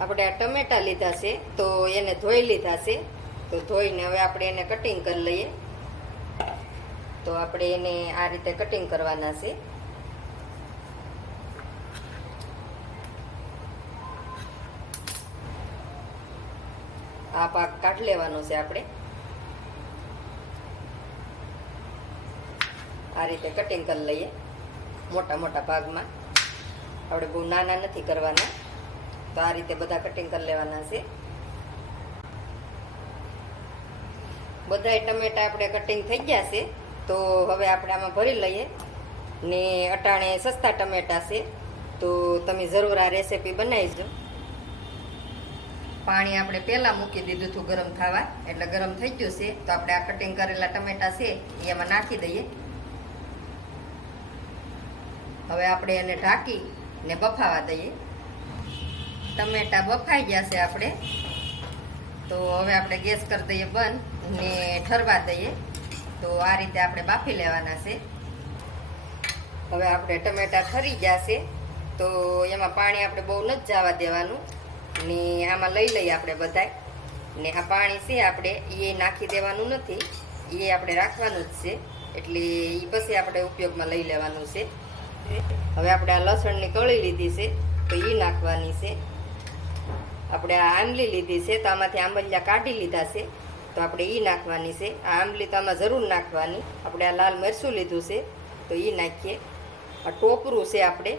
આપણે આ ટમેટા લીધા છે તો એને ધોઈ લીધા છે. તો ધોઈને હવે આપણે એને કટિંગ કરી લઈએ. તો આપણે એને આ રીતે કટિંગ કરવાના છે. આ ભાગ કાઢી લેવાનો છે આપણે. આ રીતે કટિંગ કરી લઈએ મોટા મોટા ભાગમાં. આપણે બહુ નાના નથી કરવાના. તો આ રીતે બધા કટિંગ કરી લેવાના છે. બધા ટમેટા આપણે કટિંગ થઈ ગયા છે. તો હવે આપણે આમાં ભરી લઈએ. ને અટાણે સસ્તા ટમેટા છે તો તમે જરૂર આ રેસીપી બનાવીજો. પાણી આપણે પહેલાં મૂકી દીધું હતું ગરમ થવા, એટલે ગરમ થઈ ગયું છે. તો આપણે આ કટિંગ કરેલા ટમેટા છે એ એમાં નાખી દઈએ. હવે આપણે એને ઢાંકી ને બફાવા દઈએ. ટમેટા બફાઈ ગયા છે આપણે. તો હવે આપણે ગેસ કરી દઈએ બંધ ને ઠરવા દઈએ. તો આ રીતે આપણે બાફી લેવાના છે. હવે આપણે ટમેટા ઠરી ગયા છે તો એમાં પાણી આપણે બહુ નથી જવા દેવાનું. ને આમાં લઈ લઈએ આપણે બધાય. ને આ પાણી છે આપણે એ નાખી દેવાનું નથી, એ આપણે રાખવાનું જ છે. એટલે એ પછી આપણે ઉપયોગમાં લઈ લેવાનું છે. હવે આપણે આ લસણની કળી લીધી છે તો એ નાખવાની છે. આપણે આ આંબલી લીધી છે તો આમાંથી આંબલિયા કાઢી લીધા છે તો આપણે એ નાખવાની છે. આ આંબલી તો આમાં જરૂર નાખવાની. આપણે આ લાલ મરચું લીધું છે તો એ નાખીએ. આ ટોપરું છે આપણે,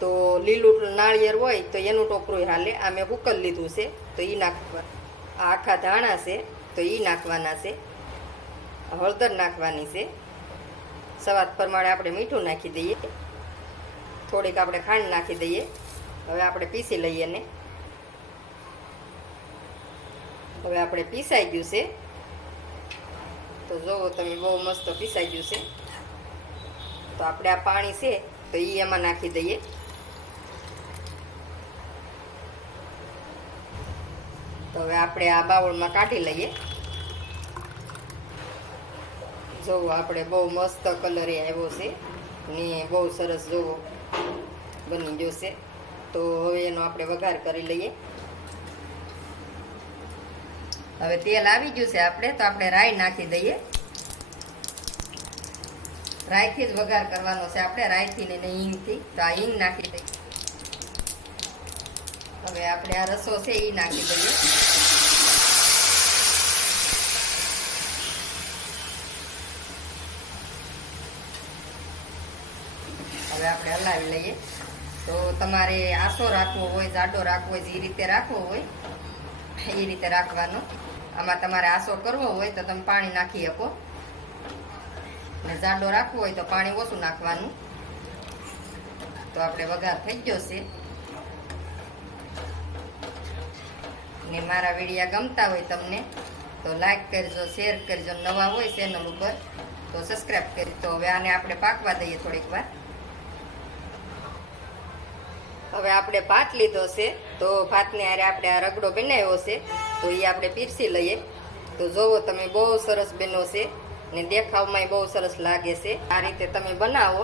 તો લીલું નાળિયેર હોય તો એનું ટોપરું હાલે. આ મેં કુકર લીધું છે તો એ નાખવા. આ આખા ધાણા છે તો એ નાખવાના છે. હળદર નાખવાની છે. સ્વાદ પ્રમાણે આપણે મીઠું નાખી દઈએ. થોડીક આપણે ખાંડ નાખી દઈએ. હવે આપણે પીસી લઈએ ને. હવે આપણે પીસાઈ ગયું છે. તો જોવો તમે બહુ મસ્ત પીસાઈ ગયું છે. તો આપણે આ પાણી છે તો એ એમાં નાખી દઈએ. તો હવે આપણે આ બાઉલમાં કાઢી લઈએ. જોવો આપણે બહુ મસ્ત કલર આવ્યો છે ને બહુ સરસ જોવો બની ગયો છે. તો હવે એનો આપણે વઘાર કરી લઈએ. હવે તેલ આવી ગયું છે આપણે, તો આપણે રાઈ નાખી દઈએ. રાઈથી જ વઘાર કરવાનો છે આપણે, રાઈથી ને હિંગથી. તો આ હિંગ નાખી દઈએ. હવે આપણે આ રસો છે એ નાખી દઈએ. હવે આપણે હલાવી લઈએ. તો તમારે આસો રાખવો હોય, જાડો રાખવો હોય, જે રીતે રાખવો હોય એ રીતે રાખવાનો. આમાં તમારે આસો કરવો હોય તો તમે પાણી નાખી શકો, ને જાડો રાખવો હોય તો પાણી ઓછું નાખવાનું. તો આપણે વઘાર થઈ ગયો છે. ને મારા વિડીયા ગમતા હોય તમને તો લાઈક કરજો, શેર કરજો. નવા હોય ચેનલ ઉપર તો સબસ્ક્રાઈબ કરી. તો હવે આને આપણે પાકવા દઈએ થોડીક વાર. હવે આપણે ભાત લીધો છે તો ભાતને હારે આપણે આ રગડો બનાવ્યો છે તો એ આપણે પીરસી લઈએ. તો જોવો તમે બહુ સરસ બન્યો છે ને દેખાવમાં બહુ સરસ લાગે છે. આ રીતે તમે બનાવો.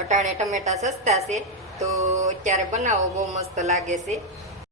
અટાણે ટમેટા સસ્તા છે તો અત્યારે બનાવો, બહુ મસ્ત લાગે છે.